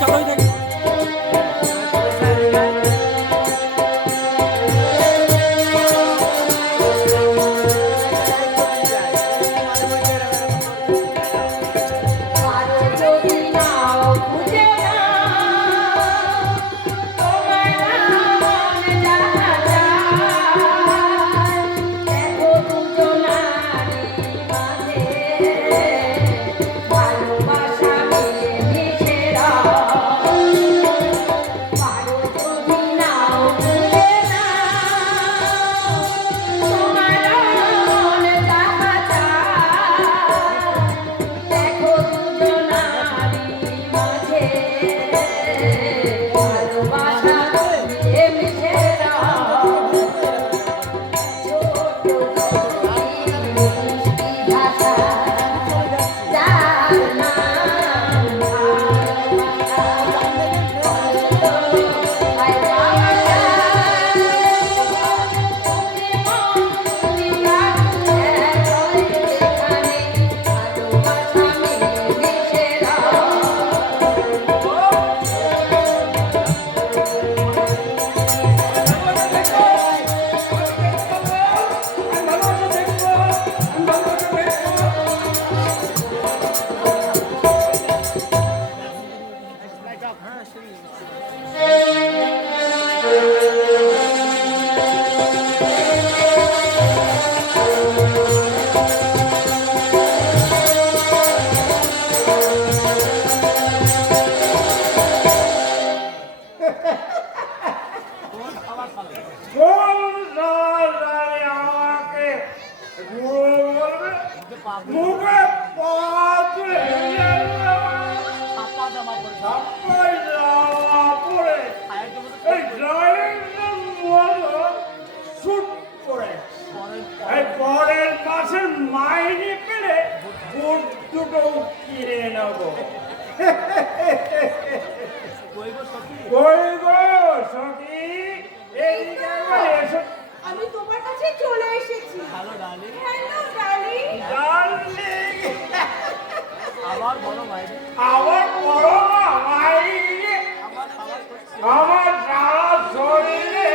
চলো দেখি। পরের মাসে মাইনে পেলে বুট দুটো কিনে নেব। আমি তোমার কাছে চলে এসেছি। Hello darling. Hello darling. Darling আবার বড় ভাই। আমার বড় ভাই আমার সারা শরীরে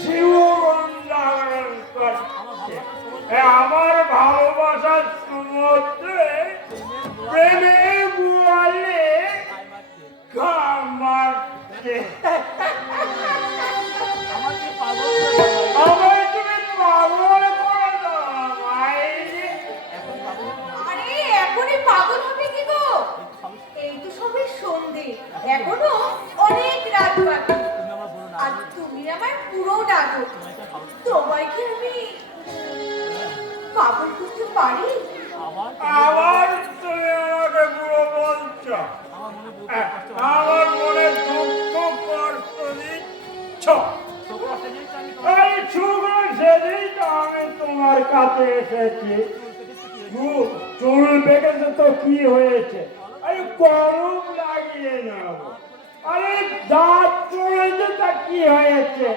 শিউরণ জাগরণ করছে। আমার ভালোবাসার সমুদ্রে প্রেমে বুয়ালে ঘাম মারছে। আমার তুমি পাগল করো না মাইরি। আরে এখনই পাগল হবে কি গো? এই তো সবে সন্ধে, এখনো অনেক রাত বাকি। আর তুমি আমার পুরো ডাকো, তোমায় কি আমি পাগল করতে পারি? আবার তুমি আমাকে পুরো বলছো, আমার মনে দুঃখ কষ্ট দিচ্ছ। এই শুভ সেদিন তো আমি তোমার কাছে এসেছি। চুল পেকেছে তো কি হয়েছে? আরে গরম লাগিয়ে নেব। আরে দাঁত পড়েছে তা কি হয়েছে?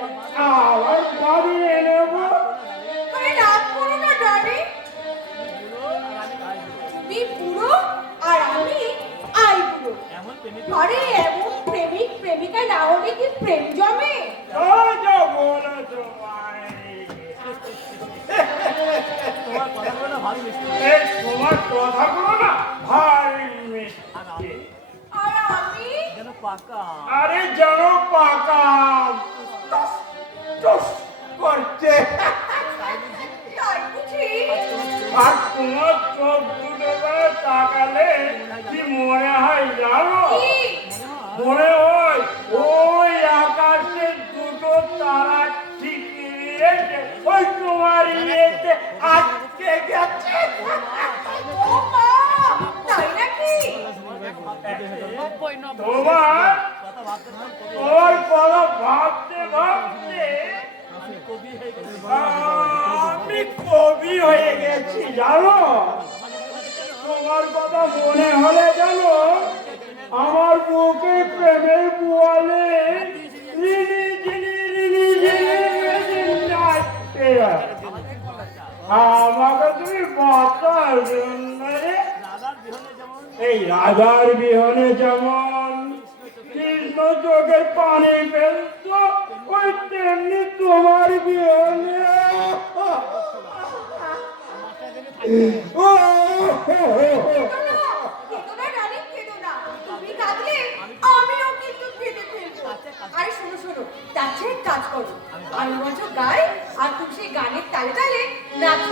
আবার বাড়িয়ে নেব। আরে রাত করো না ডার্লিং, তুমি পুরো আর আমি আই পুরো। আরে এমন প্রেমিক প্রেমিকা না হলে কি প্রেম জমে? তোমার কথাগুলো না ভারী মিষ্টি। আর আমি আরে যেন পাকা করছে। তাই বুঝি? আর তোমার চোখ দুটো করে তাকালে কি মনে হয় জানো? মনে হয় ওই আকাশের দুটো তারা ঠিকই এসে ওই তোমার ইয়েতে আটকে গেছে। তাই নাকি? তোমার কথা ভাবতে ভাবতে আমি কবি হয়ে গেছি জানো। তোমার কথা মনে হলে জানো আমার বুকে প্রেমের বুয়ালে আমাকে তুমি বাঁচার জন্য এই রাজার বিহনে যেমন পানি ফেলতো ওই তেমনি তোমার বিয়ে কেঁদো না রানী, কেঁদো না। তুমি কাঁদলে আমিও কিন্তু কেঁদে ফেলবো। আরে শোনো শোনো, তার চেয়ে এক কাজ করো, আমি বরঞ্চ গাই আর তুমি সেই গানের তালে তালে নাচো।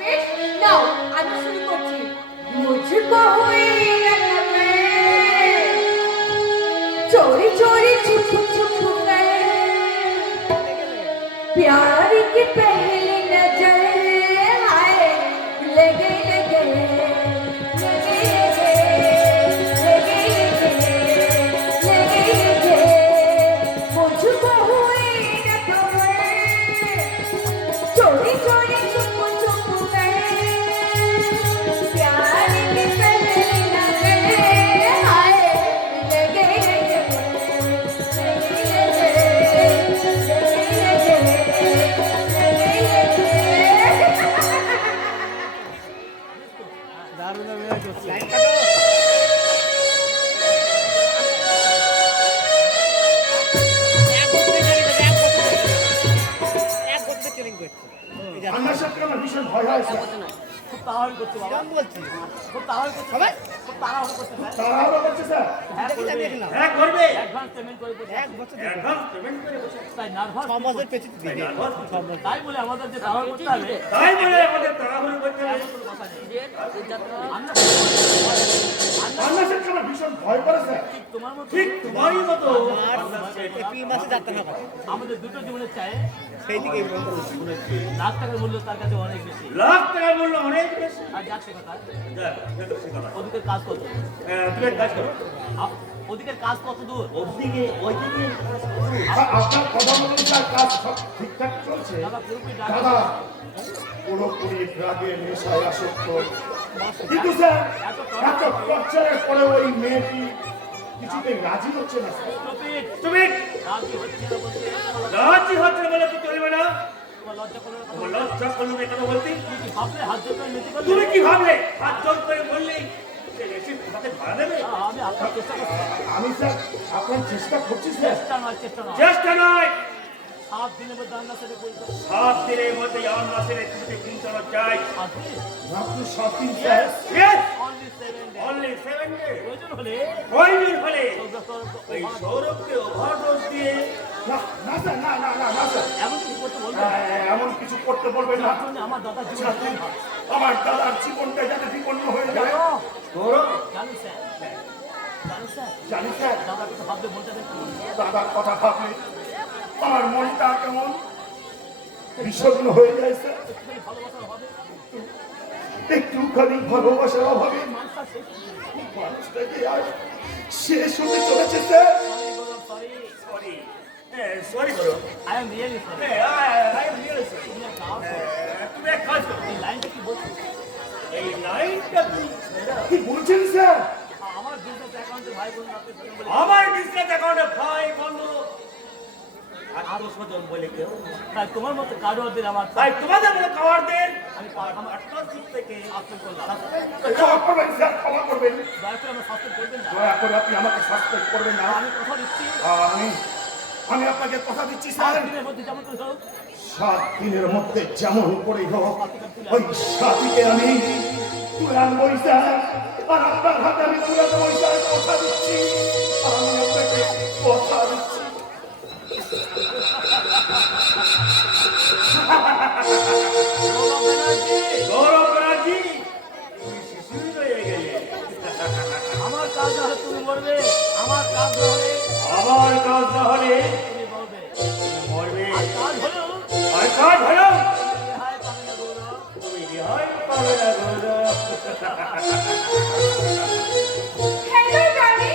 বেশ, নাও আমি শুরু করছি। মুঝকো হুই রকমে चोरी चोरी छुप छुप गए प्यार की पहली नजर आए लगे लगे लगे लगे लगे लगे मुझको हुई रकमे चोरी चोरी छुप गए प्यार की पहली नजर आए लगे দারুণ অভিনয় করছে। আমার সাথে আমার ভীষণ ভয় হয়েছে। খুব তাড়াহুড়ো করছে বাবা, বলছি খুব তাড়াহুড়ো করছে, খুব তাড়াহুড়ো করছে স্যার। তাড়াহুড়ো করছে স্যার। হ্যাঁ করবে, হ্যাঁ করবে। অ্যাডভান্স পেমেন্ট করে বসে। অ্যাডভান্স পেমেন্ট করে বসে। তাই নার্ভাস, 6 মাসের পেছনে দিবে। তাই বলে আমাদের যে তাড়াহুড়ো করতে হবে তাই বলে আমাদের তাড়াহুড়ো করতে হবে। এমন কোনো কথা নেই। আমরা আমার সাথে আমার ভীষণ ভয় করে স্যার। ঠিক তোমার মতো, ঠিক তোমারই মতো আর এপ্রিল মাসে যাত্রা হবে। আমাদের দুটো জীবনের চায় সেই দিকে লাখ টাকার মূল্য তার কাছে অনেক বেশি। লাখ টাকা বললো অনেক বেশি। আর যাচ্ছে কথা, যাক, দেখো সে কথা। ওদিকের কাজ কত? তুমি এক কাজ করো। ওদিকের কাজ কত দূর? ওদিকে ওইদিকে আপনার কথা বলুন স্যার, কাজ সব ঠিকঠাক চলছে। দাদা পুরোপুরি দাদা পুরোপুরি ড্রাগের নেশায় আসক্ত, কিন্তু স্যার এত টর্চারের পরে ওই মেয়েটি কিছুতেই রাজি হচ্ছে না স্যার। তুমি রাজি হচ্ছে না বলতে রাজি হচ্ছে বলে তো চলবে না। তোমার লজ্জা করো না? তোমার লজ্জা করলো না কেন বলতে? তুমি কি ভাবলে হাত জোর করে নিতে পারলে? তুমি কি ভাবলে হাত জোর করে বললেই সে এসে তোমাকে ধরা দেবে? আমি আপনার চেষ্টা করছি। আমি স্যার আপনার চেষ্টা করছি স্যার। চেষ্টা নয়, চেষ্টা নয়। চেষ্টা নয়, 7 দিনের মধ্যে আমরা সেটা বলতে 7 দিনের মধ্যে আমরা সেরে ছুটি পৌঁছানো চাই। আসবে। মাত্র 7 দিন sir. Yes, Only 7 days। only 7 days। প্রয়োজন হলে প্রয়োজন হলে সৌরভ ওই সৌরভকে ওভারডোজ দিয়ে না না স্যার, না না না না স্যার, এমন কিছু করতে বলবে এমন কিছু করতে বলবেন না। তার জন্য আমার দাদা জীবন আমার দাদার জীবনটা যাতে বিপন্ন হয়ে যায়। সৌরভ জানি স্যার, জানি স্যার, জানি স্যার, দাদা কিছু ভাবলে বলতে দেখুন। দাদার কথা ভাবলে আমার মনটা কেমন বিষণ্ণ হয়ে যায় স্যার। একটুখানি ভালোবাসার হবে, একটুখানি ভালোবাসার অভাবে মানুষটা শেষ হয়ে যাবে। মানুষটাকে আর শেষ হতে চলেছে স্যার। Sorry, সরি, সরি করো। I am really sorry। তুমি এক কাজ করো, তুমি এক কাজ করো। এই লাইনটা কি বলছো? এই লাইনটা কি বলছেন স্যার? আমার বিজনেস অ্যাকাউন্টে ভাই বোন আপনি বলে আমার বিজনেস অ্যাকাউন্টে ভাই বন্ধু আত্মস্বজন বলে কেউ, তাই তোমার মতো কারোদের আমার তাই তোমাদের মতো খাবারদের আমি আমার আত্মস্বজন থেকে আত্মন করলাম। ক্ষমা করবেন স্যার, ক্ষমা করবেন। দয়া করে আমার শাস্তি করবেন না। দয়া করে আপনি আমাকে সাবস্ক্রাইব করবেন না। আমি কথা দিচ্ছি, আমি আপনাকে কথা দিচ্ছি 7 স্যার, দিনের মধ্যে যেমন করে হোক 7 দিনের মধ্যে যেমন করে হোক ওই সাথীকে আমি তুলে আনবই স্যার, আর আপনার হাতে আমি তুলে দেবো স্যার, কথা দিচ্ছি। আমি আপনাকে কথা দিচ্ছি। গৌরব ব্যানার্জি, গৌরব ব্যানার্জি, তুমি শিশুই রয়ে গেলে। আমার কাজ না হলে তুমি মরবে, আমার কাজ না হলে আমার কাজ না হলে তুমি মরবে। মরবে, আর কাজ হলো আর কাজ হলো রেহাই পাবে না গৌরব। তুমি রেহাই পাবে না গৌরব। হ্যালো রানী,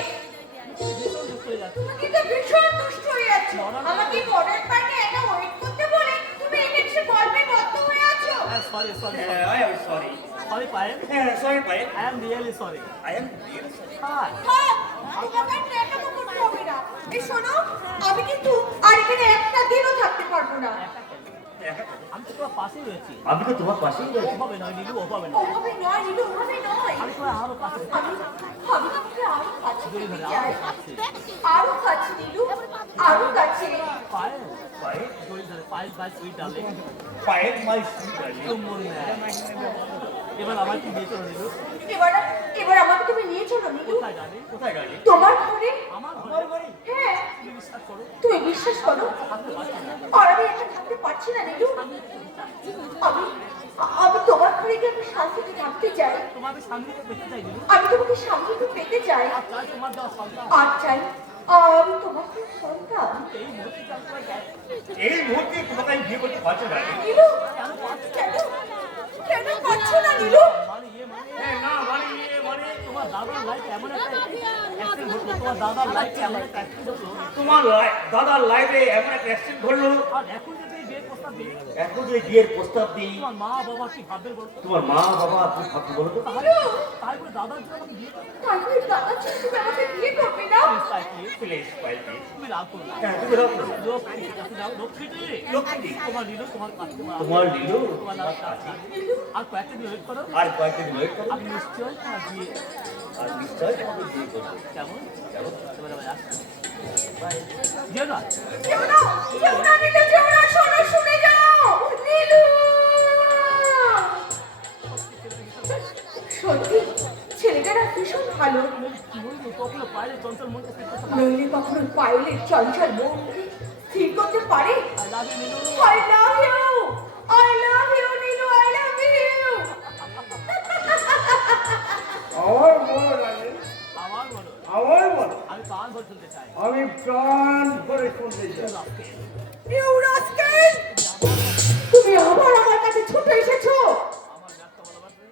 ভীষণ দুঃখ হয়ে যাচ্ছে। তুমি কিন্তু ভীষণ দুষ্ট হয়ে যাচ্ছ। আমাকে পরের পার্কে একা ওয়েট করতে বলে তুমি এখানে এসে গল্পে বদ্ধ হয়ে আছো। Sorry sorry I am sorry. Sorry Payel, Sorry, Pai. I am really sorry. I am really sorry. হাই, থাক, তোমাকে আর দেখা তো করতে হবে না। এই শোনো, আমি কিন্তু আর এখানে একটা দিনও থাকতে পারবো না। আমি তো তোমার পাশেই রয়েছি। আমি তো তোমার পাশেই রয়েছি। ওভাবে নয় নীলু, ওভাবে নয়। ওভাবে নয় নীলু, ওভাবে নয়। আমি তোমার আরো কাছে আমি তোমাকে আরো কাছে জড়িয়ে ধরে চাই। আরো কাছে। আরো কাছে নীলু, আরো কাছে। পায়ে পায়ে জড়িয়ে ধরে পায়ে বাই সুইট ডালে পায়ের মাই সুইট চুম্বন নেয়। এবার আমার কি নিয়ে চলে দিল এবার আমাকে তুমি নিয়ে চলো নীলু, কোথায় জানি কোথায় গাড়ি তোমার ঘরে। আমার ঘরে হ্যাঁ, তুমি বিশ্বাস করো তুমি বিশ্বাস করো। থাকতে পারছি না আর আমি একা থাকতে পারছি না নীলু। আমি আমি তোমার ঘরে গিয়ে আমি শান্তিতে থাকতে চাই। তোমাকে সামনে পেতে চাই দিল আমি তোমাকে শান্তিতে পেতে চাই। আর চাই তোমার দেওয়া সন্তান আর চাই আমি তোমার সন্তান। এই মুহূর্তে চাই তোমার গায়ে এই মুহূর্তে তোমাকে আমি বিয়ে করতে পারছি না নীলু, কেন কেন পারছো না নীলু? মানে না মানে মানে তোমার দাদার লাইফ এমন একটা অ্যাক্সিডেন্ট ঘটলো তোমার দাদার লাইফে এমন একটা অ্যাক্সিডেন্ট ঘটলো তোমার দাদার লাইফে এমন একটা অ্যাক্সিডেন্ট ঘটলো আর এখন যদি এই বিয়ের প্রস্তাব দিই এখন যে বিয়ের প্রস্তাব দিই তোমার মা বাবা কি ভাববে বলতো তোমার মা বাবা তুমি ভাবতে বলো তো তারপরে দাদার জন্য আমাকে বিয়ে করতে তারপরে দাদা ছিল তুমি আমাকে বিয়ে করবে না? প্লিজ পাইছি তুমি রাগ করো না হ্যাঁ তুমি রাখো লোক কাছে যাও লক্ষ্মী লক্ষ্মী তোমার নিল তোমার কাছে তোমার লীলো তোমার লাভ আছে আর কয়েকটা দিন ওয়েট করো আর কয়েকদিন ওয়েট করো আমি নিশ্চয়ই তোমার বিয়ে আর নিশ্চয় তোমাকে বিয়ে করবো কেমন কেমন? এবারে আমি আসছি বাই যেও না কেউ না নীলু, কেউ না, শোনো, শুনে যাও নীলু। সত্যি ছেলেটা না ভীষণ ভালো। কখনো পায়ে চঞ্চল মনকে স্থির করতে পারে নইলে কখনো পাইলে চঞ্চল মনকে স্থির করতে পারে। I love you Nilu I love you! I love you, Nilu, I love you! আমার বলো রানী আমার বলো আমার বলো আমি প্রাণ ভরে শুনতে চাই আমি প্রাণ ভরে শুনতে চাই You rascal! তুমি আবার আমার কাছে ছুটে এসেছো। আমার ব্যর্থ ভালোবাসে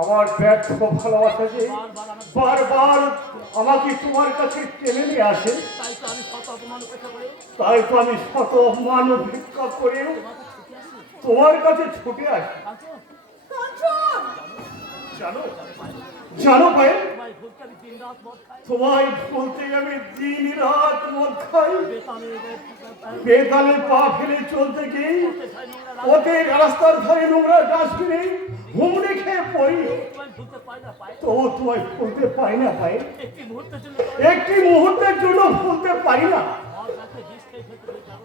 আমার ব্যর্থ ভালোবাসা যে বারবার আমার বারবার আমাকে তোমার কাছে টেনে নিয়ে আসে তাই তো আমি শত অপমান উপেক্ষা করে তাই তো আমি শত অপমান ভিক্ষা করেও তোমাকে ছুটে আসি তোমার কাছে ছুটে আসি কাঞ্চন! জানো জানো ভাই তোমায় ভুলতে আমি দিন রাত মদ খাই তোমায় বলতে আমি দিন রাত মদ খাই বেতালে বেতালে পা ফেলে চলতে গিয়ে ওতে রাস্তার ধারে নোংরা ডাস্টবিনে হুমড়ে খেয়ে পড়ি তোমায় ভুলতে পারি না পাই তো তোমায় বলতে পারি না ভাই একটি মুহূর্তের জন্য একটি মুহূর্তের জন্য বলতে পারি না মদ রাখে বিষ খেয়ে ফেলতে পারো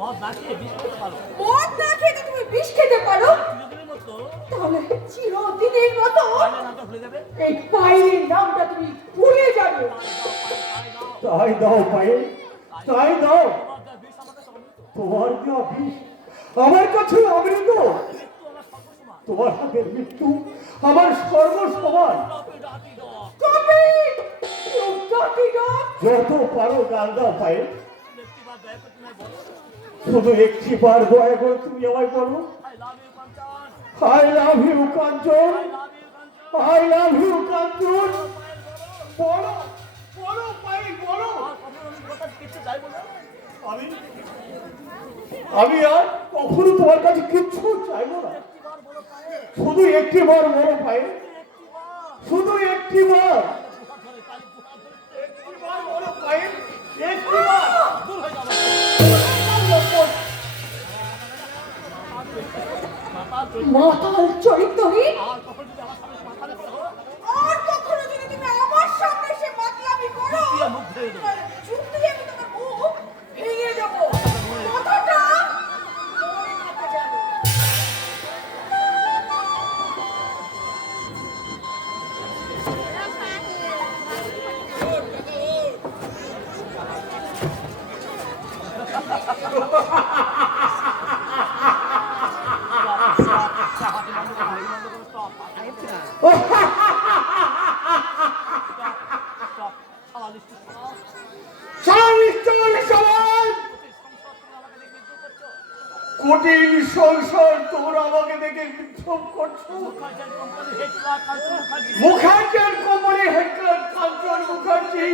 মদ রাখে বিষ খেতে পারো মদ না খেয়ে তো তুমি বিষ খেতে পারো। চিরদিনের মতো তাহলে চিরদিনের মতো পাইলে নামটা ভুলে যাবে এই পায়ের নামটা তুমি ভুলে যাবে। তাই দাও ভাই তাই দাও তোমার যা বিষ তোমার দেওয়া বিষ আমার কাছে অমৃত আমার কাছে অমৃত মৃত্যু আমার সর্বসমান তোমার হাতের মৃত্যু আমার সর্বসমান ডাকি দাও কবে you dirty dog! যত পারো গাল দাও ভাই একটিবার দয়া করে তুমি বলো শুধু একটি বার দয়া করে তুমি আমায় বলো I love you Kanchan I love you, Kanchan. I love you Kanchan I love you, Kanchan. বলো, বলো, ভাই, বলো। আর কখনো আমি কথা কিছু চাইবো না আমি আমি আর কখনো তোমার কাছে কিচ্ছু চাইবো না। একটিবার বলো পায়ে শুধু একটি বার বলো ভাই, একটিবার শুধু একটি বার। গুহা ধরে কালি গুহা ধরে একটি বার বলো ভাই, একটি বার। দূর হয়ে যাবে মাথা চলে মাতাল চরিত্রহীন। আর কখন যদি আমার সামনে মাথা দেখো আর কখনো যদি তুমি আমার সামনে এসে মাতলামি করো দিয়ে মুখ ধুয়ে দেবো তাহলে চুপ দিয়ে আমি তোমার মুখ ভেঙে দেবো। কথাটা মনে থাকে জানো। কঠিন সংসার তোমরা আমাকে দেখে বিক্ষোভ করছো। মুখার্জির কোম্পানি হেডলার কাঞ্চন মুখার্জি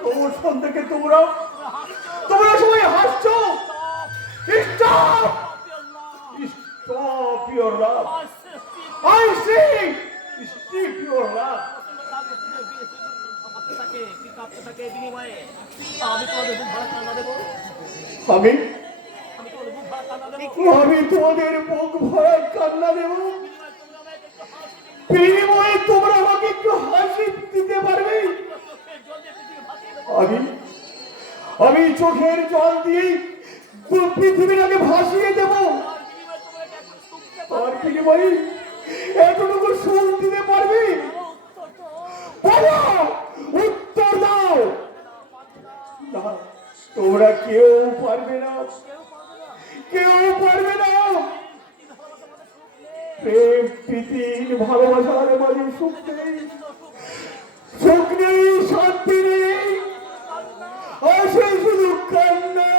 প্রমোশন থেকে তোমরা সবাই হাসছো। Stop stop your love I say stop your লাভ আমি আমি তোমাদের বুক ভরা কান্না দেব বিনিময়ে তোমরা আমাকে একটু হাসি দিতে পারবে আমি আমি চোখের জল দিয়ে পৃথিবীটাকে ভাসিয়ে দেব। তার বিনিময়ে এতটুকু সুখ দিতে পারবি? বলো, উত্তর দাও। না, তোমরা কেউ পারবে না, কেউ পারবে না। প্রেম প্রীতির ভালোবাসার মাঝে সুখ নেই, সুখ নেই, শান্তি নেই, আসে শুধু কান্না,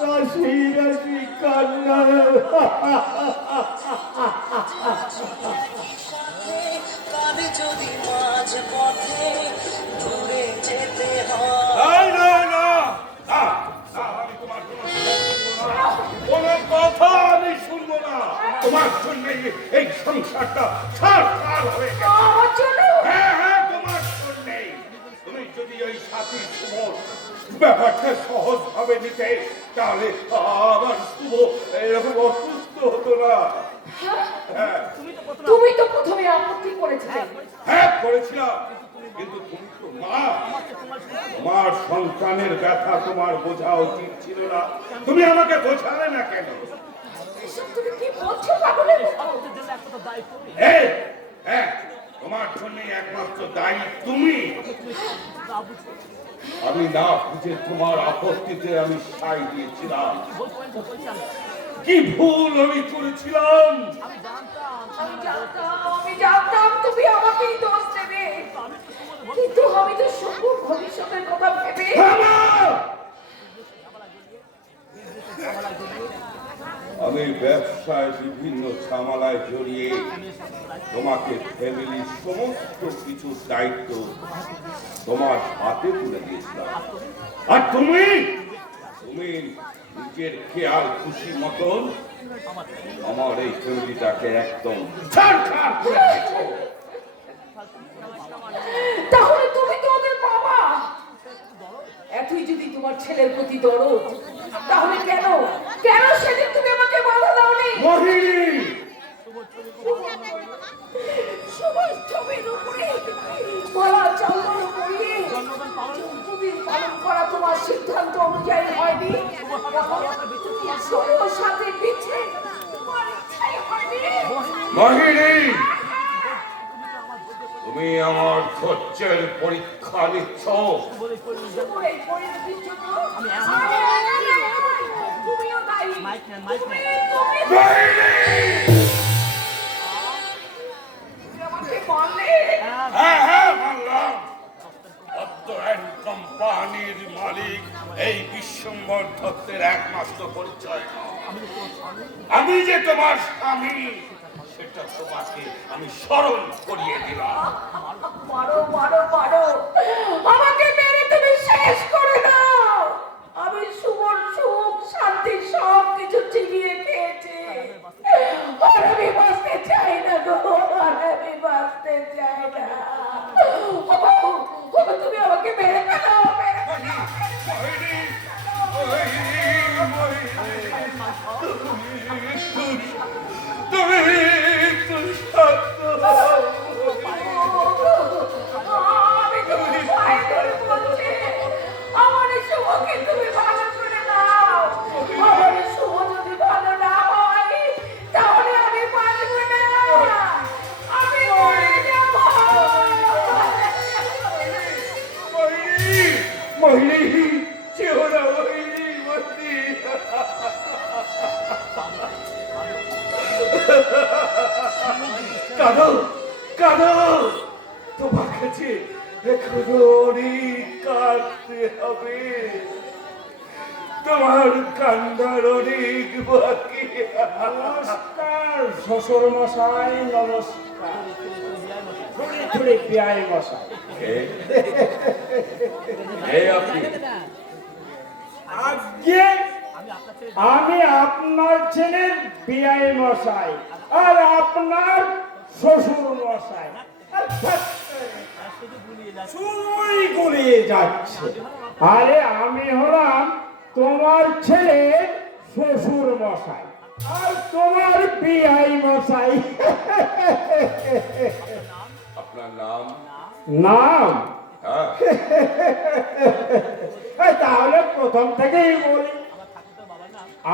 রাশি রাশি কান্না। যদি মাঝ পথে দূরে যেতে কোনো কথা আমি শুনবো না। তোমার জন্য এই সংসারটা ছাড় হয়ে গেছে। আমার জন্য? হ্যাঁ হ্যাঁ, তোমার জন্যেই। তুমি যদি ওই সাথী শুভ ব্যাপারটা সহজ ভাবে নিতে, তাহলে আমার শুভ এরকম অসুস্থ হতো না। হ্যাঁ তুমি তো প্রথমে আপত্তি করেছিলে। হ্যাঁ করেছিলাম, কিন্তু তুমি তো মা, তোমার সন্তানের ব্যথা তোমার বোঝা উচিত ছিল না। তুমি আমাকে বোঝালে না কেন? এসব তুমি কি বলছো পাগলের মতো? এই, হ্যাঁ, তোমার জন্য একমাত্র দায়ী তুমি। আমি না বুঝে তোমার আপত্তিতে আমি সাই দিয়েছিলাম। কি ভুল আমি করেছিলাম। আমি জানতাম তুমি আমাকেই দোষ দেবে, কিন্তু আমি তো শুভ ভবিষ্যতের কথা ভেবে। আমি ব্যবসায় বিভিন্ন ঝামেলায় জড়িয়ে তোমাকে ফ্যামিলির সমস্ত কিছু দায়িত্ব তোমার হাতে তুলে দিয়েছিলাম, আর তুমি নিজের খেয়াল খুশি মতন আমার এই ফ্যামিলিটাকে একদম ছাড়খাড় করে দিয়েছো। তাহলে তুমি তো ওদের বাবা, এতই যদি তোমার ছেলের প্রতি দরদ, তাহলে কেন কেন সেদিন তুমি আমাকে বাধা দাওনি? মোহিনী, সুভাষ ছবির উপরে গলা চালানো পরিয়ে জন্মদিন পালন করা তোমার সিদ্ধান্ত অনুযায়ী হয়নি। ষোলোর সাথে পিছে তোমার ইচ্ছাই হয়নি। মোহিনী, তুমি আমার ধৈর্যের পরীক্ষা নিচ্ছ। শুভর এই পরিণতির জন্য তুমিও দায়ী। তুমি আমাকে বললে হ্যাঁ হ্যাঁ মানলাম, অত্তরায়ণ কোম্পানির মালিক এই বিশ্বম্বর দত্তের একমাত্র পরিচয়। আমি যে তোমার স্বামী সেটা তোমাকে আমি স্মরণ করিয়ে দিলাম। পারো আমাকে মেরে তুমি শেষ করে দাও। আমি সুবর সুখ শান্তি সব কিছু চিনিয়ে খেয়েছি, আর আমি বাঁচতে চাই না গো, আর আমি বাঁচতে চাই না। তুমি আমাকে মেরে ফেলো, মেরে ফেলো। আমি তোমার পায়ে ধরে বলছি, আমার শুভকে তুমি ভালো করে দাও। আমার শুভ যদি ভালো না হয়, তাহলে আমি বাঁচব না, আমি মরে যাব। মোহিনী, চেও না মোহিনী, মোহিনী। কাঁদো কাঁদো, তোমার কাছে এখনো অনেক কাঁদতে হবে, তোমার কান্দার অনেক বাকি। নমস্কার শ্বশুর মশাই, নমস্কার। থোড়ে পিয়াই মশাই। আপনি আজকে আমি আপনার ছেলের বিয়াই মশাই আর আপনার শ্বশুর মশাই। শুধুই গুলিয়ে যাচ্ছে। আরে আমি হলাম তোমার ছেলে শ্বশুর মশাই আর তোমার বিয়াই মশাই। আপনার নাম? নাম? হ্যাঁ তাহলে প্রথম থেকেই বলি,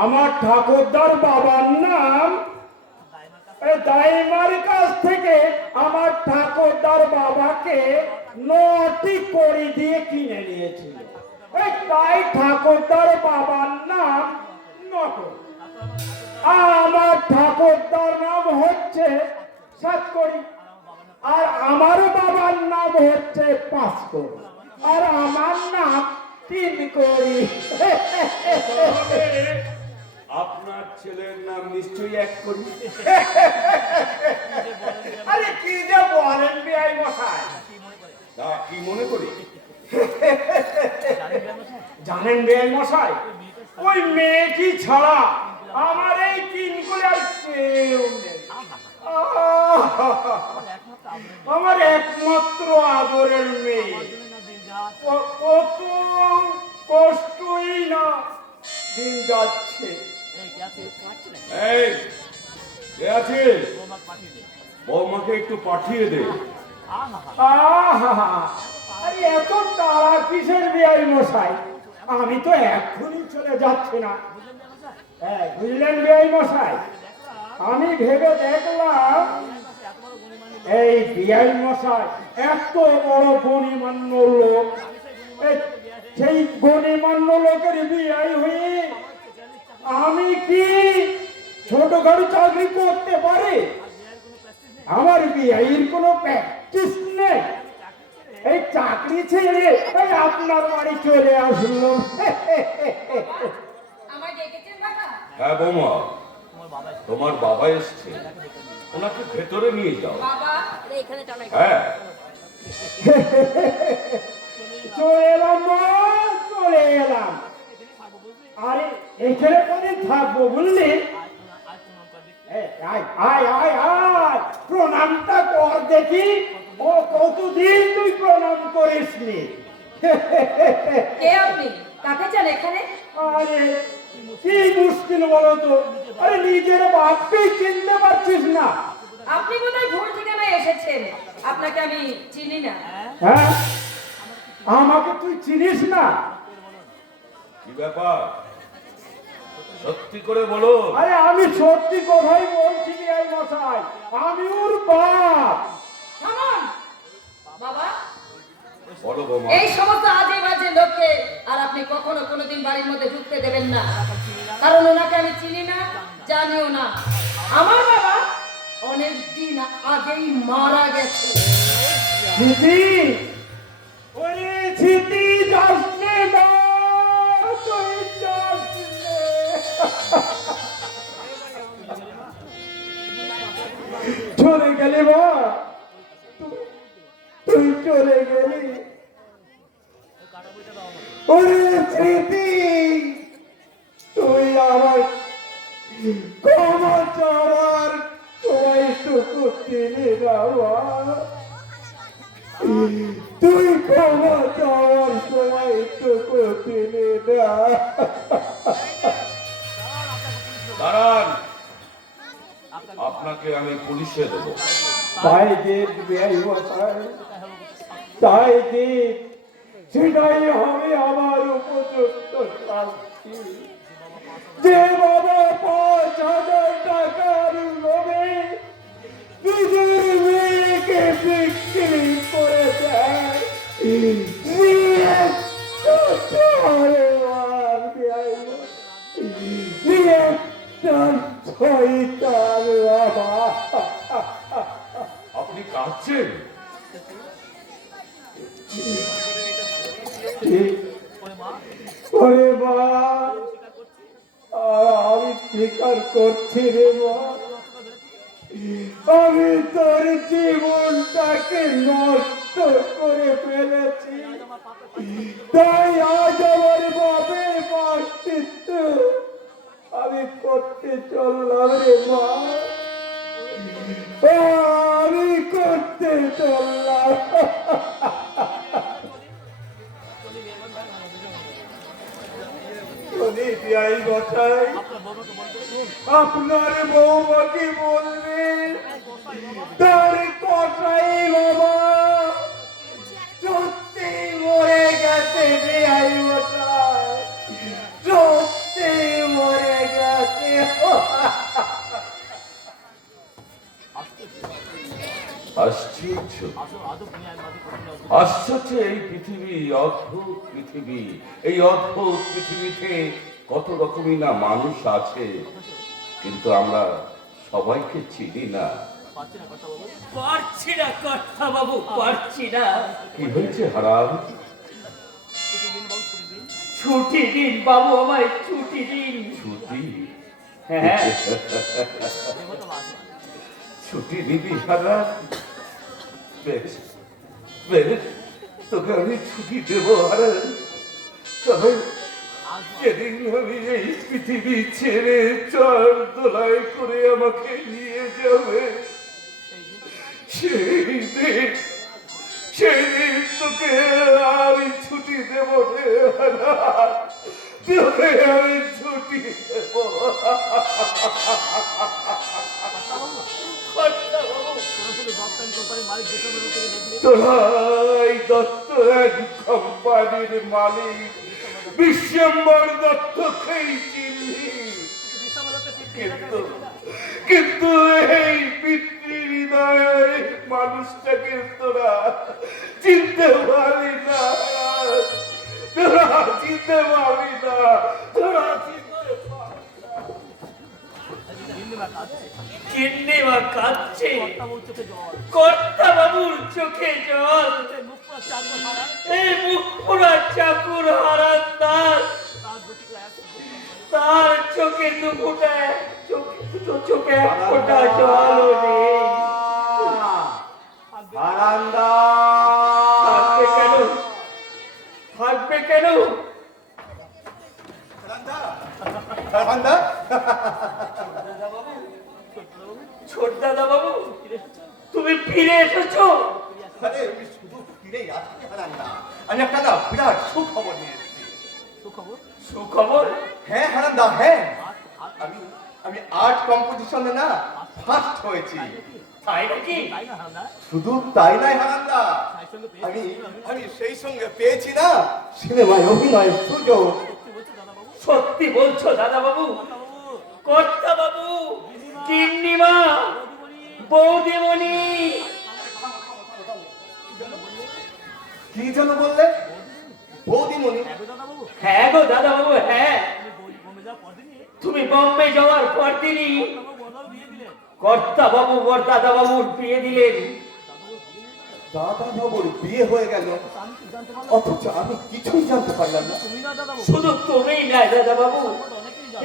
আমার ঠাকুরদার বাবার নাম দাইমার কাছ থেকে আমার ঠাকুরদার বাবাকে 9টি কড়ি দিয়ে কিনে নিয়েছিল। তাই ঠাকুরদার বাবার নাম নকল। আমার ঠাকুরদার নাম হচ্ছে 7 কড়ি, আর আমার বাবার নাম হচ্ছে 5 কড়ি, আর আমার নাম 3 কড়ি। আপনার ছেলের নাম নিশ্চয়ই 1 কোটি। আরে কি যে বলেন বিআই মশাই, তা কি মনে করি? জানেন বিআই মশাই, ওই মেয়েটি ছাড়া আমার এই 3 কোড়ি আর কেউ নেই। আমার একমাত্র আদরের মেয়ে, কত কষ্টই না দিন যাচ্ছে। এই কে আছিস? বৌমাকে একটু পাঠিয়ে দে। আহা, আরে এত তাড়া কিসের বিআই মশাই? আমি তো এক্ষুনি চলে যাচ্ছি না। বুঝলেন বিআই মশাই, আমি ভেবে দেখলাম এই বিআই মশাই এত বড় গণিমান্য লোক, সেই গণিমান্য লোকের বিআই হয়ে আমি কি ছোটখাটো চাকরি করতে পারি? আমার বিআইয়ের কোনো প্র্যাকটিস নেই। এই চাকরি ছেড়ে এই আপনার বাড়ি চলে আসলো। আমার ডেকেছেন বাবা? হ্যাঁ বৌমা, তোমার বাবা এসছে, ওনাকে ভেতরে নিয়ে যাও। বাবা হ্যাঁ চলে এলাম মা, চলে এলাম। আরে এখানে কদিন থাকবো বুঝলি? আয় আয় আয় আয়, প্রণামটা কর দেখি। ও কতদিন তুই প্রণাম করিসনি। কে আপনি? কাকে চান এখানে? আরে কি মুশকিল বলো তো, আরে নিজের বাপকেই চিনতে পারছিস না। আপনি বোধহয় ভুল ঠিকানায় এসেছেন, আপনাকে আমি চিনি না। হ্যাঁ, আমাকে তুই চিনিস না? কি ব্যাপার, সত্যি করে বলো। আরে আমি সত্যি কথাই বলছি বিআই মশাই, আমি ওর বাপ। থামুন বাবা, বলো বৌমা। এই সমস্ত আজে বাজে লোককে আর আপনি কখনো কোনোদিন বাড়ির মধ্যে ঢুকতে দেবেন না, কারণ ওনাকে আমি চিনি না, জানিও না। আমার বাবা অনেক দিন আগেই মারা গেছে। স্মৃতি, ওরে স্মৃতি যাস নে মা, তুই যাস নে। চলে গেলি মা, তুই চলে গেলি। ওরে স্মৃতি, তুই আমার ক্ষমা চাওয়ার সময়টুকু দিলি না মা, তুই ক্ষমা চাওয়ার সময়টুকু দিলি না। দাঁড়ান, আপনাকে আমি পুলিশে দেবো। তাই দিক বিআই মশাই, তাই দিক, সেটাই হবে আমার উপযুক্ত শাস্তি। যে বাবা 5,000 টাকার লোভে নিজের মেয়েকে বিক্রি করে দেয়, সে একটা শয়তান বিআই মশাই, সে একটা শয়তান বাবা। আপনি কাঁদছেন? ওরে মা, আমি স্বীকার করছি রে মা, আমি তোর জীবনটাকে নষ্ট করে ফেলেছি। তাই আজ আমার বাপের প্রায়শ্চিত্ত আমি করতে চললাম রে মা, আমি করতে চললাম। বিআই মশাই, আপনার বৌমাকে বলবেন তার কথাই বাবা সত্যি আশ্চর্য এই পৃথিবী, অদ্ভুত পৃথিবী। এই অদ্ভুত পৃথিবীতে কত রকমই না মানুষ আছে, কিন্তু আমরা সবাইকে চিনি না। পারছি না কর্তা বাবু, পারছি না। কি হয়েছে হারাম? ছুটি দিন বাবু, আমায় ছুটি দিন। ছুটি? হ্যাঁ ছুটি দিবি হারাম? বেশ বেশ, তোকে আমি ছুটি দেবো হারাম। তবে যেদিন আমি এই পৃথিবী ছেড়ে চর দোলায় করে আমাকে নিয়ে যাবে, সেই দিন তোকে আমি ছুটি দেব রে হারাম। তোকে আমি ছুটি দেব। তোরাই দত্ত এক কোম্পানির মালিক বিশ্বম্বর দত্তকেই চিনলি, কিন্তু এই পিতৃহৃদয় মানুষটাকে তোরা চিনতে পারি না। তোরা চিনতে পারি না। তোরা চিনতে পারি না। কিন্নি মা কাঁদছে, কর্তা বাবুর চোখে জল। এই মুখ পুরা চাকুর হারান দাস, তার চোখে দুপুটা চোখে এক ফোঁটা জলও নেই। থাকবে কেন? থাকবে কেন? ছোট দাদা বাবু, তুমি ফিরে এসেছো? আরে আমি শুধু ফিরেই আসছি হারান্দা, আমি একটা না বিরাট সুখবর নিয়ে এসেছি। সুখবর? হ্যাঁ হারান্দা, হ্যাঁ, আমি আর্ট কম্পিটিশনে না ফার্স্ট হয়েছি। তাই নাকি? শুধু তাই নাই হারান্দা, আমি সেই সঙ্গে পেয়েছি না সিনেমায় অভিনয়ের সুযোগ। সত্যি বলছো দাদা বাবু? কর্তা বাবু, কিন্নিমা, বৌদিমণি। কি যেন বললে? বৌদিমণি? হ্যাঁ গো দাদা বাবু, হ্যাঁ। তুমি বোম্বে যাওয়ার পর দিনই কর্তা বাবু বর দাদা বাবুর বিয়ে দিলেন। দাদা বাবুর বিয়ে হয়ে গেল, অথচ আমি কিছুই জানতে পারলাম না। শুধু তুমিই না দাদা বাবু,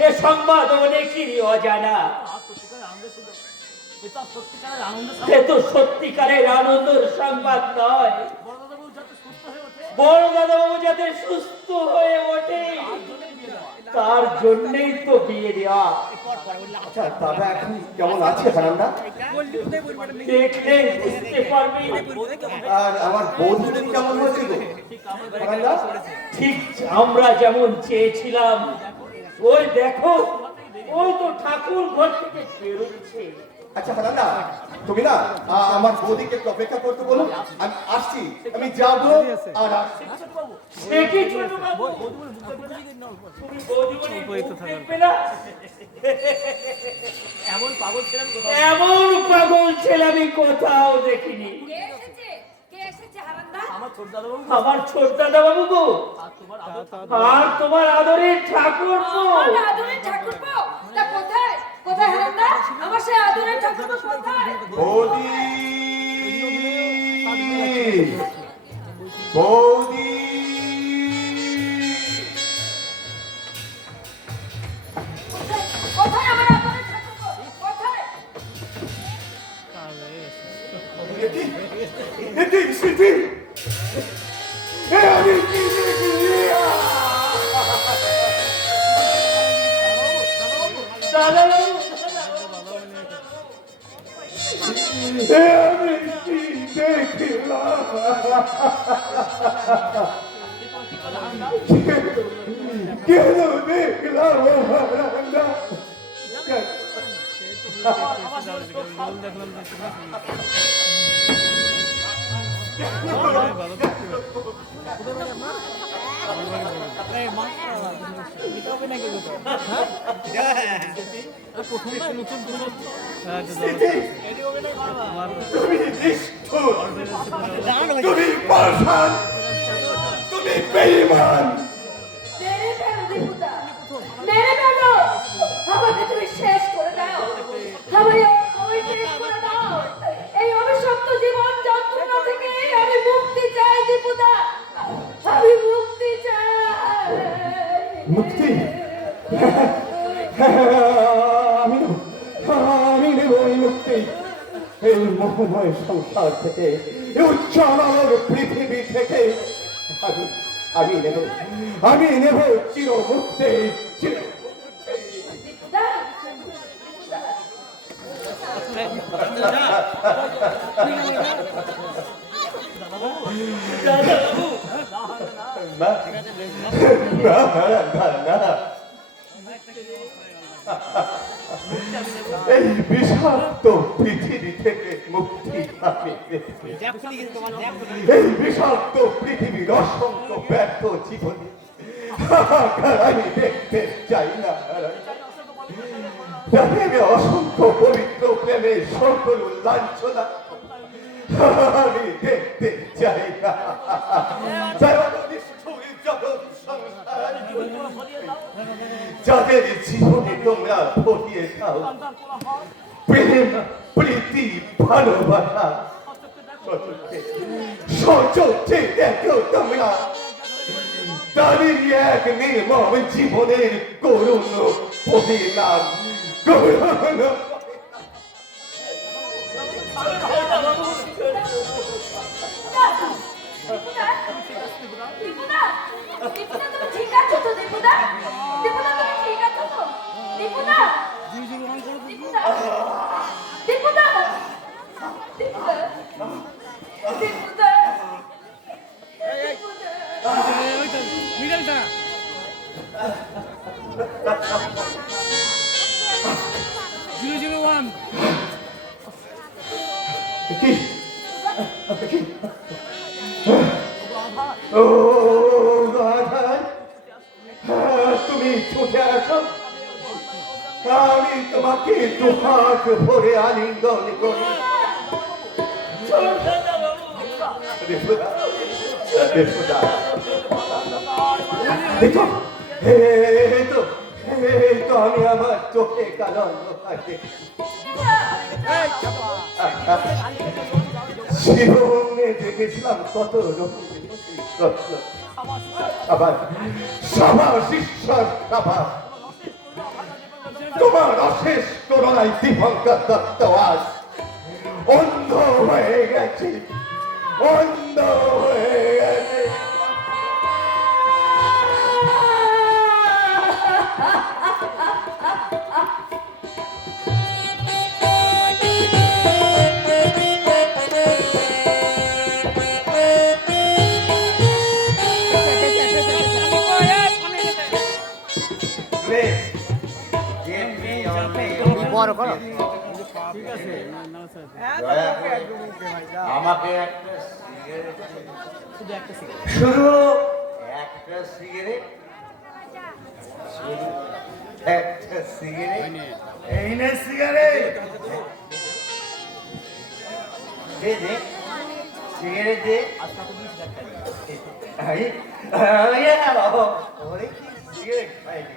এ সংবাদ অনেকেরই অজানা। এ তো সত্যিকারের আনন্দের সংবাদ নয়। বড় দাদা বাবু যাতে সুস্থ হয়ে ওঠে, তার জন্যই তো বিয়ে দেওয়া। আচ্ছা দাদা এখন কেমন আছে হারান্দা? দেখলে বুঝতে পারবি। আর আমার বৌদিমণি কেমন হয়েছে গো হারান্দা? ঠিক আমরা যেমন চেয়েছিলাম। ওই দেখো, ওই তো ঠাকুর ঘর থেকে বেরোচ্ছে। আচ্ছা হারান্দা, তুমি না আমার বৌদিকে একটু অপেক্ষা করতে বলো, আমি আসছি, আমি যাবো আর আসছি। সে কি ছোট বাবু, তুমি বৌদিমণি দেখবে না? এমন পাগল ছেলে আমি কোথাও দেখিনি। আমার ছোট দাদা বাবু গো, আর তোমার আদরের ঠাকুর গো। বৌদি, বৌদি, দাদা বাবু, আমি কি দেখলাম? কেন দেখলাম হারান্দা? তুমি নিষ্ঠুর, তুমি পাষাণ, তুমি বেঈমান। মেরে ফেলো দীপুদা, মেরে ফেলো। আমাকে তুমি শেষ করে দাও, আমায় শেষ করে দাও। এই অভিশপ্ত জীবন যন্ত্রণা থেকে আমি মুক্তি চাই দীপুদা, আমি মুক্তি চাই। মুক্তি? আমি নেব এই মুক্তি, এই মোহময় সংসার থেকে, এই উজ্জ্বল আলোর পৃথিবী থেকে। আমি নেব চির মুক্তি, চির দীপুদা, এই বিষাক্ত পৃথিবী থেকে মুক্তি আমি নেব। এই বিষাক্ত পৃথিবীর অসংখ্য ব্যর্থ জীবনে আমি দেখতে চাই না। আমি অসংখ্য পবিত্র প্রেমের সকল লাঞ্ছনা আমি দেখতে চাই না। যাদের জীবনে তোমরা ভরিয়ে দাও প্রেম, প্রীতি, ভালোবাসা, সচক্ষে দেখো তোমরা তাদের এক নির্মম জীবনের করুণ পরিণাম, করুণ। দীপুদা, দীপুদা তুমি ঠিক আছো তো? দীপুদা, দীপুদা তুমি ঠিক আছো তো? দীপুদা, দীপুদা, দীপুদা, দীপুদা, দীপুদা, দীপুদা। কি? ও রাধা, তুমি ছুটে আসো, আমি তোমাকে দুহাত ভরে আলিঙ্গন করি। দেখো, আমি আমার চোখে কালো থাকে জীবনে দেখেছিলাম কত রকম আবার সবার শিষ্যর খাবার। তোমার অশেষ করোনায় দীপঙ্কর দত্ত আজ অন্ধ হয়ে গেছে, অন্ধ হয়ে গেছে। বড় করো। আমাকে একটা সিগারেট, শুধু একটা সিগারেট, শুধু একটা সিগারেট। এই নে সিগারেট, দে দে সিগারেট দে। ওরে কি সিগারেট খাইনি।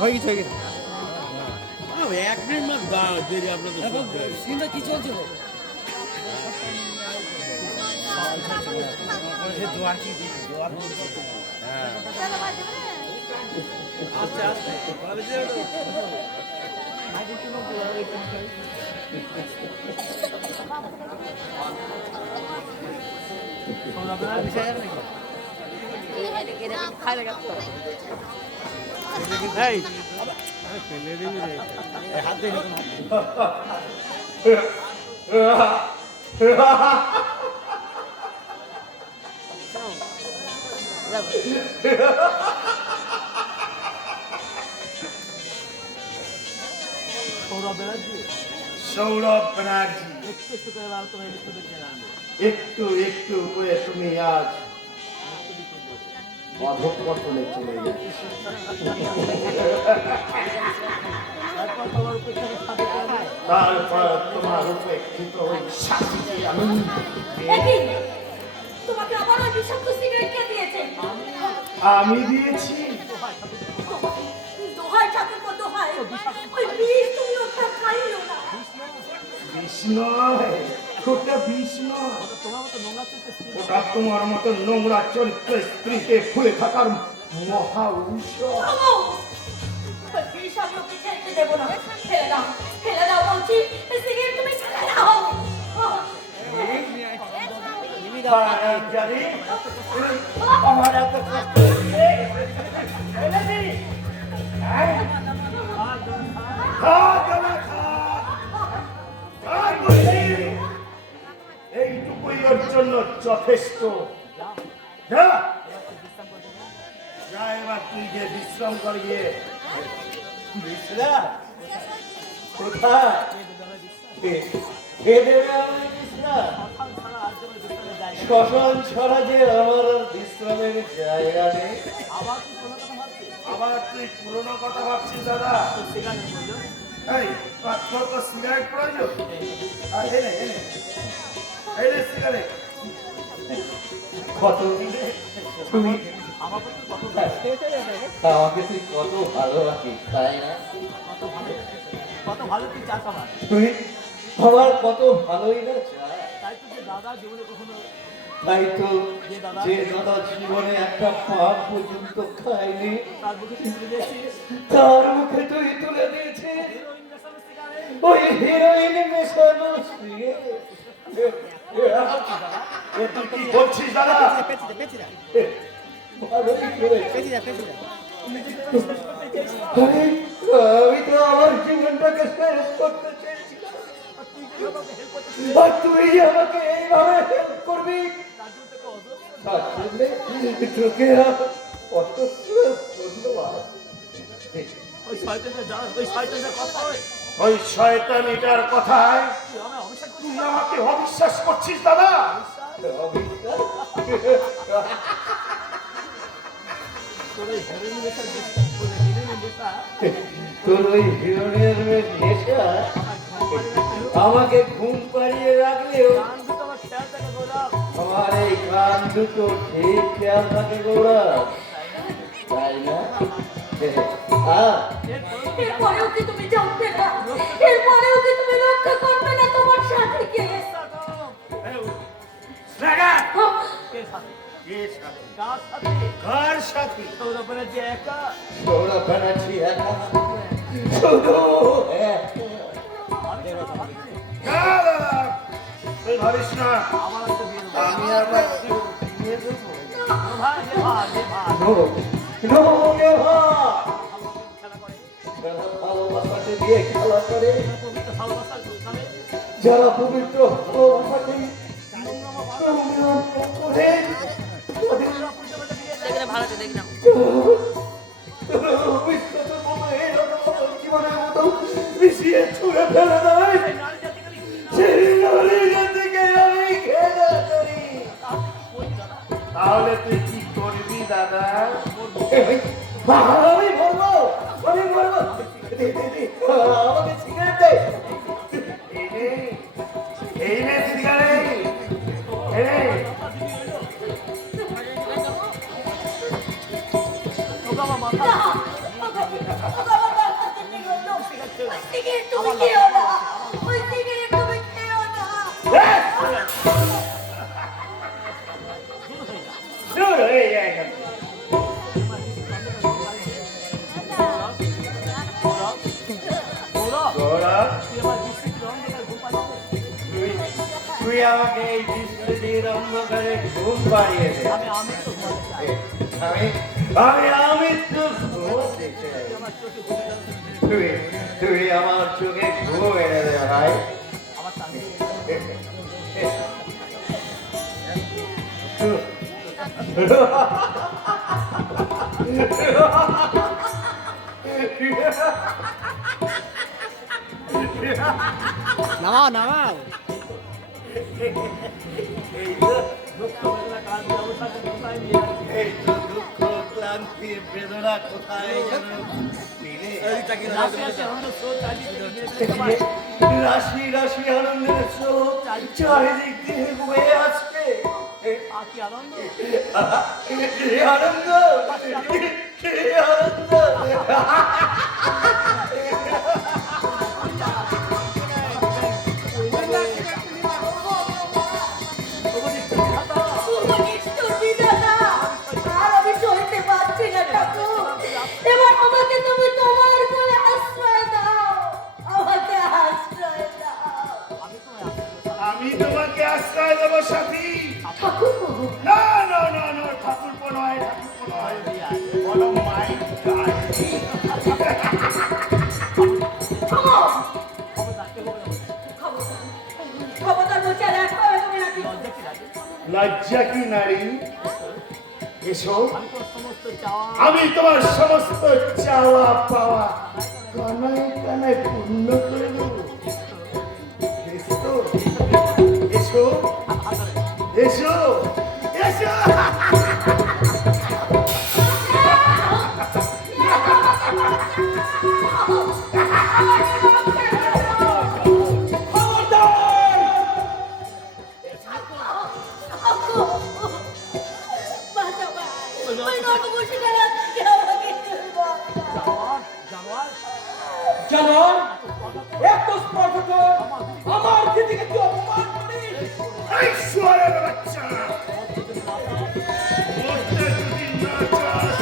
হয়ে গেছে, হয়ে গেছে। এক মিনিট মাত্র দাও, দেরি আপনাদের সিনটা কি চলছে গো? আস্তে আস্তে হাত দিয়ে সৌরভ ব্যানার্জি একটু একটু করে তুমি আজ অধঃপতনে চলে যাচ্ছ। তারপর তোমার উপেক্ষিত ওই সাথীকে আমি একই তোমাকে আবার ওই বিষাক্ত সিগারেট কে দিয়েছে? আমি দিয়েছি। দোহাই ঠাকুর কত হয় ওই বিষ তুমি ওটা খাইও না। বিষ নয়, ওটা বিষ নয়, ওটা তোমার মতো নোংরা চরিত্র স্ত্রীকে ফুলে থাকার মহা ঔষধ। থামো! ওই বিষ আমি ওকে খেতে দেবো না। ফেলে দাও বলছি। এই সিগারেট তুমি ফেলে দাও। জানি আমার এত কষ্ট এইটুকুই ওর জন্য যথেষ্ট। যা এবার তুই গিয়ে বিশ্রাম কর গিয়ে। বিশ্রাম কোথায়? খেয়ে দেবে আমি বিশ্রাম? শ্মশান ছাড়া যে আমার আর বিশ্রামের জায়গা নেই। আবার তুই পুরোনো কথা ভাবছিস দাদা? এই তোর তো সিগারেট প্রয়োজন? এই নে সিগারেট। কত তুমি আমাকে তুই কত ভালোবাসিস, তাই না? কত ভালো তুই চাস আমার। তুই আমার কত ভালোই না চাস। তাই তো যে দাদা জীবনে কখনো তাই তো যে দাদা জীবনে একটা পান পর্যন্ত খায়নি, তার মুখে তুলে দিয়েছিস তার মুখে তুই তুলে দিয়েছিস ওই হিরোইন মেশানো সিগারেট। তুই কি বলছিস দাদা? ভালোই করেছিস। আমি তো আমার জীবনটাকে শেষ করতে চেয়েছিলাম, আর তুই আমাকে এইভাবে হেল্প করবি? তার জন্যে তোকে অসংখ্য ধন্যবাদ। ওই শয়তানটার কথা হয় ওই শয়তানিটার কথায় তুই আমাকে অবিশ্বাস করছিস দাদা? তোর ওই হেরোইন নেশার হেরোইনের নেশা তোর ওই হিরোইনের নেশা আমাকে ঘুম পাড়িয়ে রাখলেও গান দুটো আমার খেয়াল থাকে গৌরব। আমার এই কান দুটো ঠিক খেয়াল থাকে গৌরব, তাই না? এরপরেও কি তুমি জানবে না? এরপরেও কি তুমি রক্ষা করবে না তোমার সাথীকে? কার সাথে? কার সাথী? সৌরভ ব্যানার্জি একা। সৌরভ ব্যানার্জি একা, শুধু একা। তুই ভাবিস না আমার একটা বিয়ে দেবো। আমি আবার বিয়ে দেবো? ভাই যে ভাই যে ভাই খেলা করে ভালোবাসাকে দিয়ে খেলা করে, পবিত্র ভালোবাসার নামে যারা পবিত্র ভালোবাসাকে করে জীবনের মতো মিশিয়ে ছুঁড়ে ফেলে দেয়, সেই নারী জাতিকে আমি ঘৃণা করি। তাহলে তুই কি করবি দাদা? আমি বলবো, আমি বলবো, আমাকে সিগারেট দে। এই নে সিগারেট, এই নে। না, আমার কাছে নিও না। ওই সিগারেট তুমি খেও না। ওই সিগারেট তুমি খেও না। দূর হয়ে যায় এখান থেকে। গৌরব গৌরব, তুই আমার বিস্মিত রং দেখার ঘুম পাচ্ছে। তুই আমাকে এই বিস্মৃতির অন্ধকারে ঘুম পাড়িয়ে দে। আমি তো ঘুমাতে চাই। আমি তো ঘুমোতে চাই। আমার চোখে ঘুমে যাচ্ছে। তুই আমার চোখে ঘুম এনে দে ভাই। আমার সামনে নামাও নামাও এই তো দুঃখ বেদনা কাল অবস্থা কোথায় নিয়ে আসছে? এই তো দুঃখ ক্লান্তি বেদনা কোথায় যেন মিলে রাশি আছে, অন্য স্রোত চালিয়ে রাশি রাশি আনন্দের স্রোত চারিদিক দিয়ে বয়ে আসছে। আর কি আনন্দ! কি আনন্দ, কি আনন্দ। নিষ্ঠুর বিধাতা, আর আমি সইতে পারছি না ঠাকুর। এবার আমাকে তুমি তোমার কোলে আশ্রয় দাও, আমাকে আশ্রয় দাও। আমি তোমাকে আশ্রয় দেবো সাথী। ঠাকুর না না না না, ঠাকুরপো নয়, ঠাকুরপো নয়, বলো মাই গাই। খবরদার বলছি, আর এক পাবে তুমি নাকি? লজ্জা কি নারী, এসো। আমি তোর সমস্ত চাওয়া আমি তোমার সমস্ত চাওয়া পাওয়া কানায় কানায় পূর্ণ করে দেবো। এসো তো, এসো এসো এসো। জানোয়ার, এত স্পর্ধ তোর, আমার দিদিকে তুই অপমান করিস। এই শুয়োরের বাচ্চা, মরতে যদি না চাস,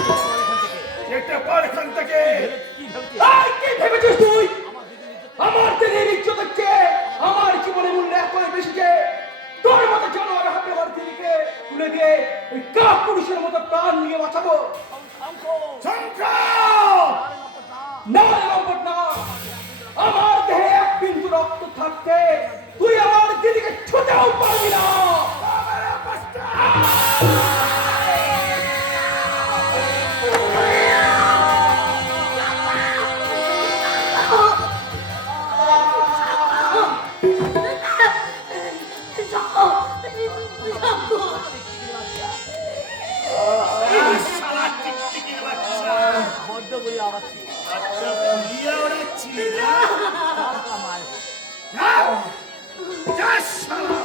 এটা পার এখান থেকে। এই, কি ভেবেছিস তুই? আমার দিদির ইজ্জতের চেয়ে আমার জীবনের মূল্য এক করে বেশি যে তোর মতো জানোয়ার হাতে আমার দিদিকে তুলে দিয়ে ওই কাক পুরুষের মতো প্রাণ নিয়ে বাঁচাবো। সংগ্রাম! না লম্পট না, আমার দেহে এক বিন্দু রক্ত থাকতে তুই আমার দিদিকে ছুঁতেও পারবি না। শালা টিকটিকির বাচ্চা, বড্ড বই আওয়াজ বাচ্চা ভুলিয়া ওড়াচ্ছিলি না? মায়ের যা, যা শালা।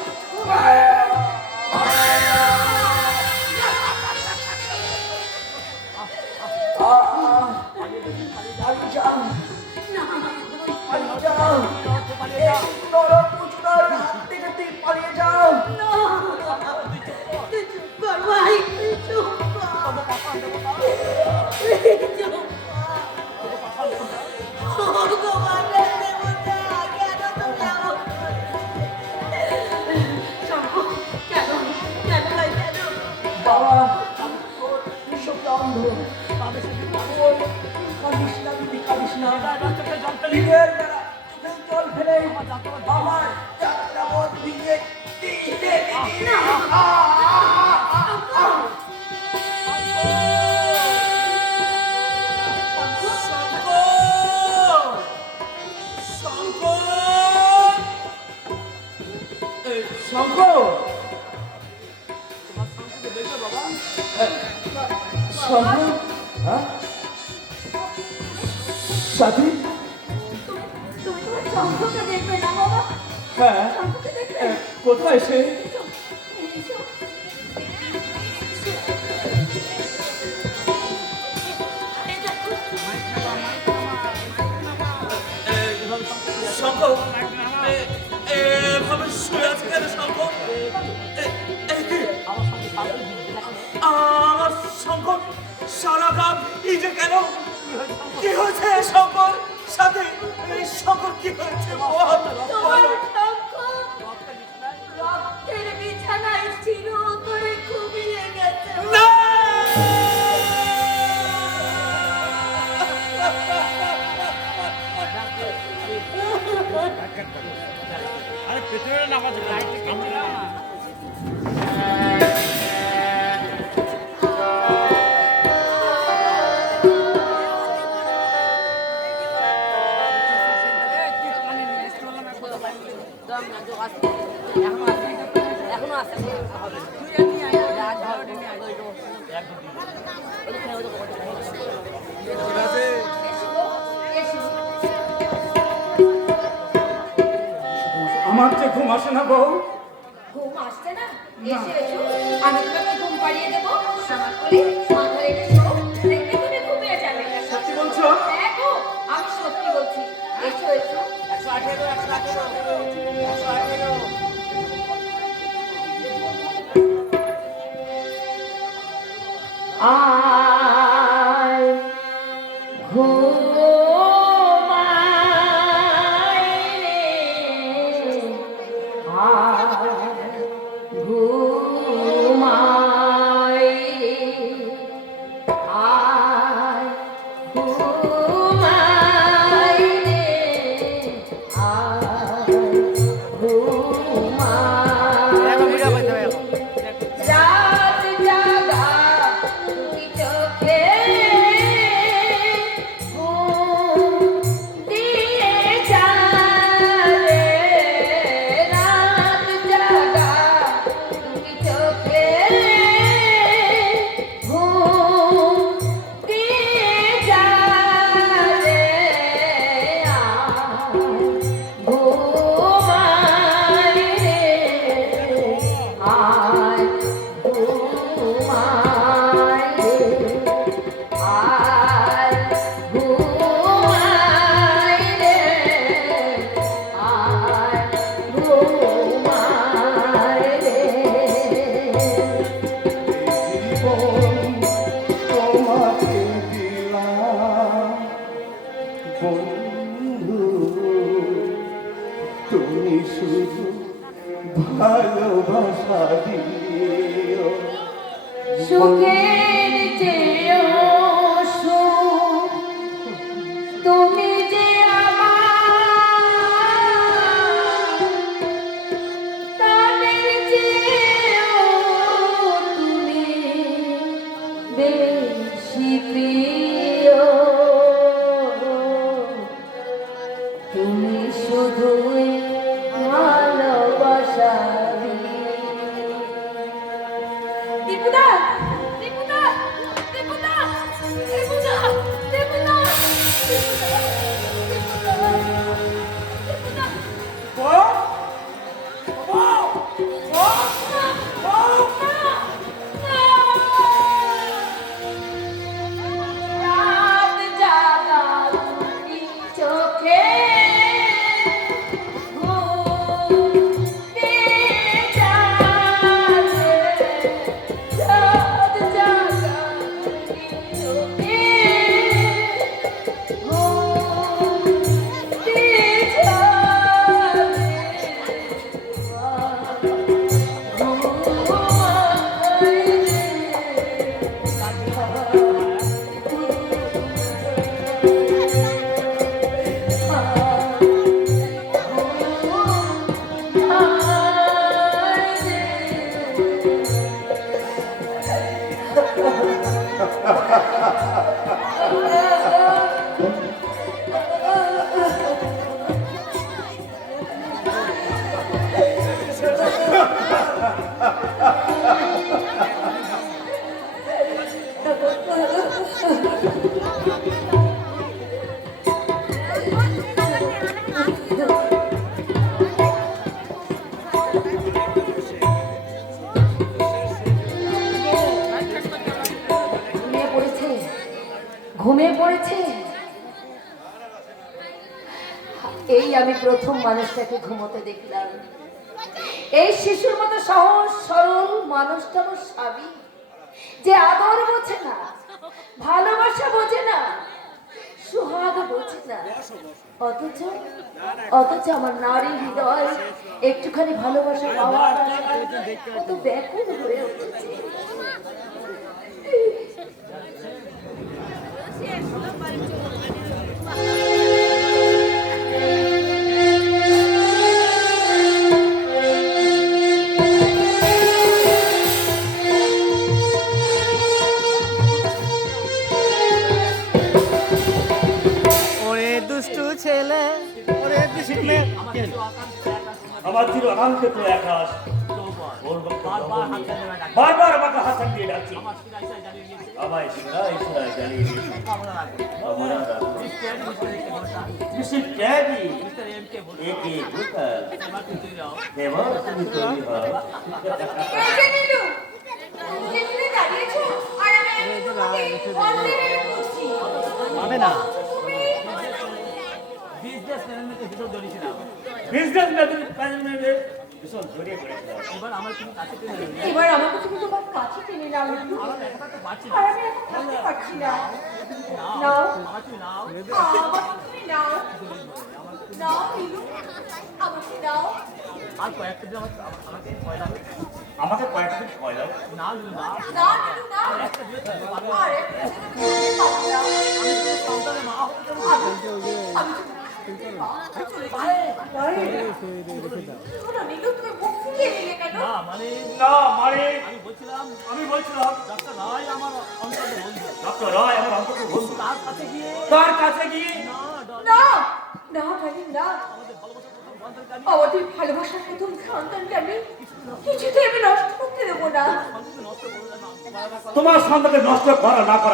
শঙ্কর, শঙ্কর, হ্যাঁ? সাথী, তুমি তোমার শঙ্খকে দেখবে না বাবা? হ্যাঁ, শঙ্খকে দেখবে? কোথায় সে? এসো। শঙ্কর এভাবে শুয়ে আছে কেন শঙ্কর? আমার শঙ্কর সারা রাত এই যে কেন? কি হয়েছে শঙ্কর সাথে? এই শঙ্কর কি হয়েছে বল? তোমার শঙ্খ রক্তের বিছানায় চির করে ঘুমিয়ে গেছে। না! আরে পেছনে নামাজ লাইট আমার যে ঘুম আসে না বউ। ঘুম আসছে না? এসো এসো, আমি তোমাকে ঘুম পাড়িয়ে দেবো। আমার কোলে মাথা রেখে শোও, দেখবে তুমি ঘুমিয়ে যাবে। সত্যি বলছো? হ্যাঁ গো, আমি সত্যি বলছি। এসো এসো। 118, 118, 118। আয় ঘুমাই রে, আয় ঘুমাই রে, আয় ঘুমাই রে, আয় ঘুমাই রে। রাত জাগা তুমি চোখে ঘুম দিয়ে যাবে। রাত জাগা তুমি চোখে ঘুম দিয়ে যাবে। ঘুমাই রে, আয় ঘুমাই রে, আয় ঘুমাই রে, আয় ঘুমাই রে। জীবন তোমাকে দিলাম বন্ধু, তুমি শুধু ভালোবাসা দিও। সুখের চেয়েও সুখ তুমি যে আমার, প্রাণের চেয়েও তুমি বেশি প্রিয়। তুমি শুধুই ভালোবাসা দীপুদা, দীপুদা, দীপুদা, দীপুদা, দীপুদা, দীপুদা, বউ, বউ, বউ, বউ। রাত জাগা তুমি চোখে ঘুম দিয়ে যাবে। রাত জাগা তুমি চোখে ঘুম দিয়ে যাবে। ঘুমিয়ে পড়েছে, ঘুমিয়ে পড়েছে। এই আমি প্রথম মানুষটাকে ঘুমোতে দেখলাম। এই শিশুর মতো সহজ সরল মানুষটা আমার স্বামী, যে আদর বোঝে না, ভালোবাসা বোঝে না, সুহাগ বোঝে না, অথচ অথচ আমার নারী হৃদয় একটুখানি ভালোবাসা পাওয়ার আশায় কত ব্যাকুল হয়ে উঠেছে। ওরে দুষ্টু ছেলে, ওরে দুষ্টু মেয়ে। আমার চির আনন্দিত আকাশ, ওর বারবার হাত চালিয়ে ডাকছে। বারবার আমাকে হাত দিয়ে ডাকছি। আমার শিরায় জানিয়ে দিয়েছে আমায় শোনায় জ্বালিয়ে দিয়েছে। আমরা রাখবো আমরা রাখবো। মিস্টার এমকে বলতা মিস্টার ড্যাডি, মিস্টার এমকে বলতা একে ভূতাল, এবার তুই তৈরি হও এবার তুমি তৈরি হও। এই যে নীলু, তুমি এখানে দাঁড়িয়েছো আর আমি তোমাকে অন্যের খুঁজছি। হবে না তুমি বিজনেস ম্যানেজমেন্টের ভিতর ধরেছিলাম বিজনেস ম্যানেজমেন্টের ভীষণ জড়িয়ে পড়েছিলাম। এবার আমার তুমি কাছে টেনে নিলে এবার আমাকে তুমি তোমার কাছে টেনে নাও নীলু। আমার একা থাকতে পারছি না আর আমি এখন থাকতে পারছি না। নাও, আমার তুমি নাও আমাকে তুমি নাও। নাও নীলু, আমাকে নাও। আর কয়েকটা দিন আমাকে ভয় লাগে আমাকে কয়েকটা দিন সময় দাও। না দিল না না নীলু, না। একটা দিয়ে তুমি পারবে আর একটা ছেলে তুমি যেতে পারো না। আমি তোমার সন্তানের মা হতে চাই আমি তোমার মা হয়ে চলে যাই। শোনো নীলু, তুমি মুখ ফুলিয়ে নিলে কেন? না মানে না মানে আমি বলছিলাম ডাক্তার রায় আমার অন্তত বন্ধু ডক্টর রায় আমার অন্তত বন্ধু। তার কাছে গিয়ে তার কাছে গিয়ে না ডাক্তার না, না ডার্লিং, না। আমাদের ভালোবাসার প্রথম বন্ধনকে আমি আমাদের ভালোবাসার প্রথম সন্তানকে আমি কিছুতেই আমি নষ্ট করতে দেবো না। নষ্ট করবো না তোমার সন্তানকে নষ্ট করা না করা